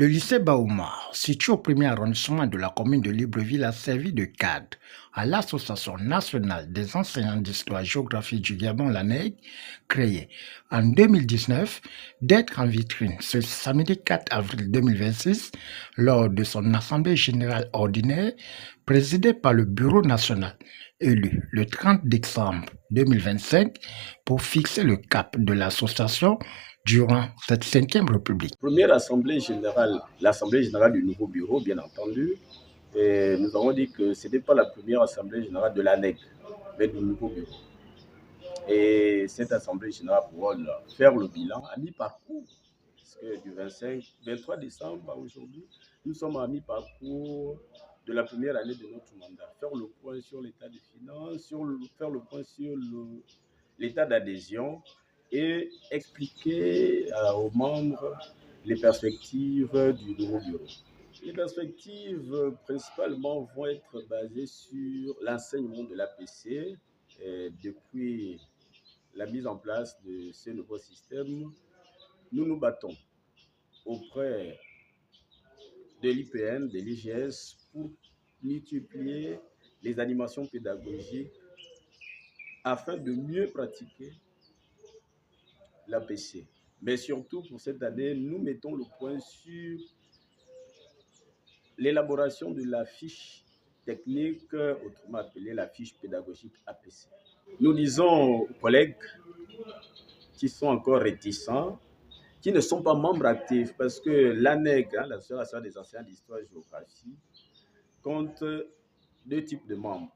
Le lycée Baoumar, situé au premier arrondissement de la commune de Libreville, a servi de cadre à l'Association nationale des enseignants d'histoire-géographie du Gabon, l'ANEG, créée en 2019, d'être en vitrine ce samedi 4 avril 2026 lors de son assemblée générale ordinaire présidée par le Bureau national, élu le 30 décembre 2025 pour fixer le cap de l'association durant cette 5e République. Première assemblée générale, l'assemblée générale du nouveau bureau, bien entendu. Et nous avons dit que ce n'était pas la première assemblée générale de l'ANEG, mais du nouveau bureau. Et cette assemblée générale pourra faire le bilan à mi-parcours. Parce que du 23 décembre à aujourd'hui, nous sommes à mi-parcours de la première année de notre mandat. Faire le point sur l'état des finances, faire le point sur l'état d'adhésion et expliquer aux membres les perspectives du nouveau bureau. Les perspectives principalement vont être basées sur l'enseignement de l'APC. Depuis la mise en place de ce nouveau système, nous nous battons auprès de l'IPN, de l'IGS, pour multiplier les animations pédagogiques afin de mieux pratiquer l'APC. Mais surtout pour cette année, nous mettons le point sur l'élaboration de la fiche technique, autrement appelée la fiche pédagogique APC. Nous disons aux collègues qui sont encore réticents, qui ne sont pas membres actifs, parce que l'ANEG, l'Association des enseignants d'histoire et géographie, compte deux types de membres,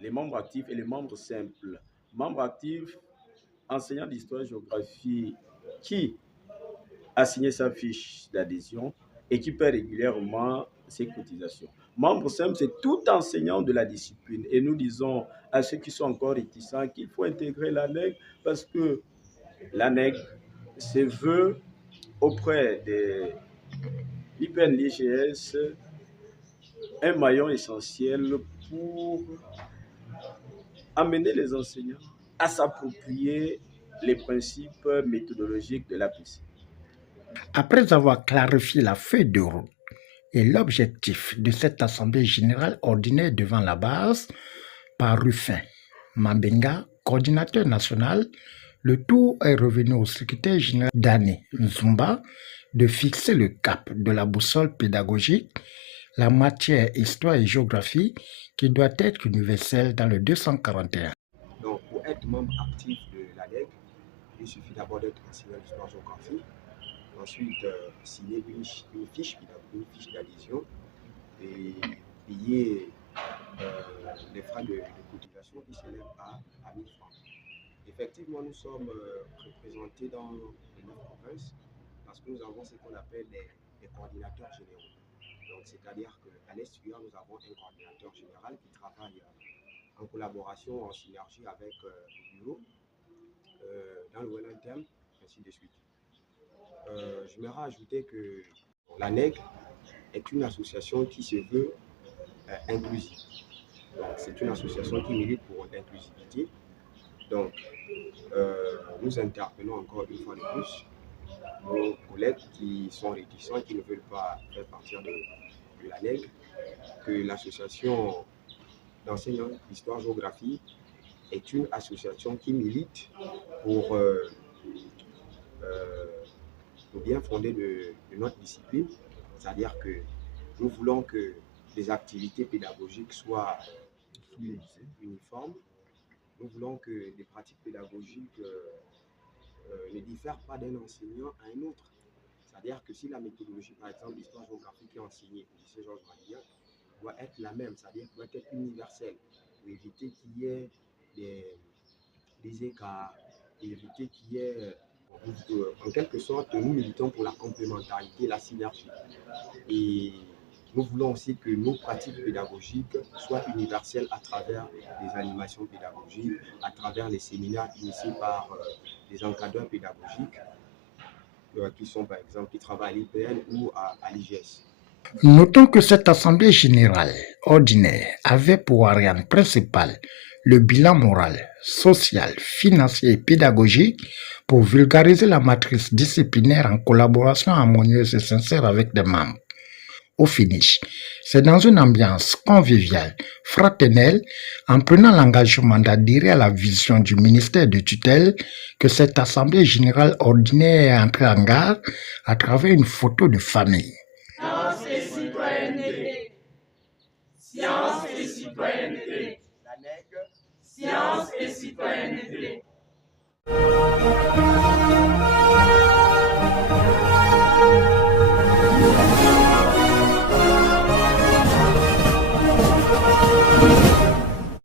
les membres actifs et les membres simples. Membres actifs, enseignant d'histoire et géographie qui a signé sa fiche d'adhésion et qui paie régulièrement ses cotisations. Membre simple, c'est tout enseignant de la discipline. Et nous disons à ceux qui sont encore réticents qu'il faut intégrer l'ANEG parce que l'ANEG se veut auprès de l'IPN, l'IGS, un maillon essentiel pour amener les enseignants à s'approprier les principes méthodologiques de l'APC. Après avoir clarifié la feuille de route et l'objectif de cette assemblée générale ordinaire devant la base par Rufin Mambenga, coordinateur national, le tour est revenu au secrétaire général Dani Nzumba de fixer le cap de la boussole pédagogique, la matière histoire et géographie qui doit être universelle dans le 241. Donc, pour être membre actif de l'ANEG, il suffit d'abord d'être enseignant d'histoire-géographie, ensuite signer une fiche d'adhésion et payer les frais de cotisation qui s'élèvent à 1000 francs. Effectivement, nous sommes représentés dans les 9 provinces parce que nous avons ce qu'on appelle les coordinateurs généraux. Donc, c'est-à-dire qu'à l'Est-UR, nous avons un coordinateur général qui travaille en collaboration, en synergie avec le bureau, dans le Wellington terme, ainsi de suite. J'aimerais ajouter que l'ANEG est une association qui se veut inclusive. Donc, c'est une association qui milite pour l'inclusivité. Donc, nous interpellons encore une fois de plus nos collègues qui sont réticents, qui ne veulent pas faire partie de l'ANEG, que l'association d'enseignants d'histoire-géographie est une association qui milite pour le bien fondé de notre discipline, c'est-à-dire que nous voulons que les activités pédagogiques soient uniformes. Nous voulons que les pratiques pédagogiques ne diffèrent pas d'un enseignant à un autre. C'est-à-dire que si la méthodologie, par exemple, d'histoire-géographie qui est enseignée au lycée Georges Marignan, doit être la même, c'est-à-dire doit être universelle, pour éviter qu'il y ait des écarts, pour éviter qu'il y ait, en quelque sorte, nous militons pour la complémentarité, la synergie. Et nous voulons aussi que nos pratiques pédagogiques soient universelles à travers les animations pédagogiques, à travers les séminaires initiés par des encadreurs pédagogiques qui sont, par exemple, qui travaillent à l'IPN ou à l'IGS. Notons que cette assemblée générale ordinaire avait pour variante principale le bilan moral, social, financier et pédagogique pour vulgariser la matrice disciplinaire en collaboration harmonieuse et sincère avec des membres. Au finish, c'est dans une ambiance conviviale, fraternelle, en prenant l'engagement d'adhérer à la vision du ministère de tutelle que cette Assemblée générale ordinaire est entrée en garde à travers une photo de famille. Science et citoyenneté. Science et citoyenneté. La nègre, Science et citoyenneté.